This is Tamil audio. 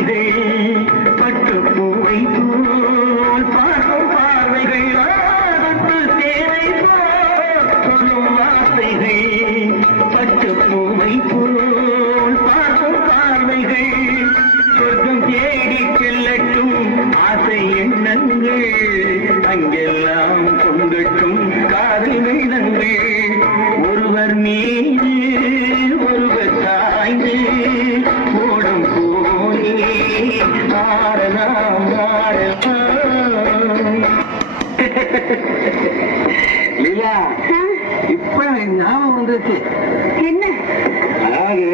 ஆசைகள் பட்டு பூவை போல் பார்க்கும் பார்வைகள் பட்டு தேவை போல் சொல்லும் வார்த்தைகள் பட்டு பூவை போல் பார்க்கும் பார்வைகள் சொர்க்கம் தேடி செல்லட்டும் ஆசை எண்ணங்கள் அங்கெல்லாம் கொண்டட்டும் காதல் வெள்ளங்கள் ஒருவர் மீது ஒருவர் சாய்ந்து ஓடும் போலே ஆடலாம் லீலா இப்ப ஞாபகம் வந்துச்சு என்ன? அதாவது